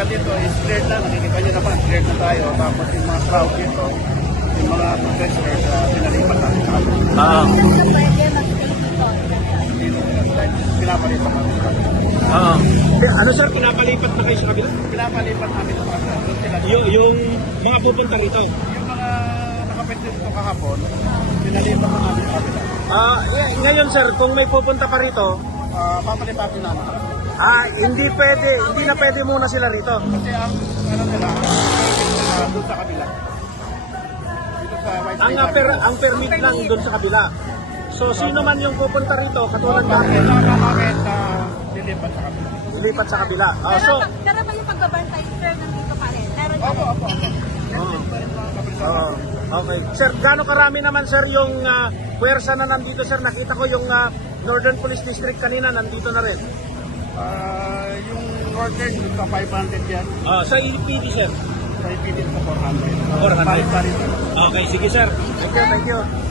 Pagka dito is cleared na, nakikita nyo naman, cleared na tayo. Tapos yung mga crowd dito, yung mga protesters, pinalipat natin sa atin. Pinapalipat natin sa atin. Ano sir, pinapalipat na kayo sa kabila? Pinapalipat namin sa atin. Yung mga pupunta rito? Yung mga nakapwede dito kahapon, pinalipat na namin sa atin. Ngayon sir, kung may pupunta pa rito, Papalipatin namin. hindi na pwede muna sila rito. Kasi ang ano nila, doon sa kabila. Dito sa White Ang permit lang doon sa kabila. So sino man yung pupunta rito, katulad namin, kailangan namin na dilipat sa kabila. lilipat sa kabila. Pero ba yung pagbabantay, sir, nandito pa rin? Meron Opo. Okay. Sir, gaano karami naman sir yung puwersa na nandito sir? Nakita ko yung Northern Police District kanina nandito na rin. Yung northern sa 500 yan. Sa EPD sir? Sa IPD sa 400. 400. Palit-palit. Okay, sige sir. Thank you.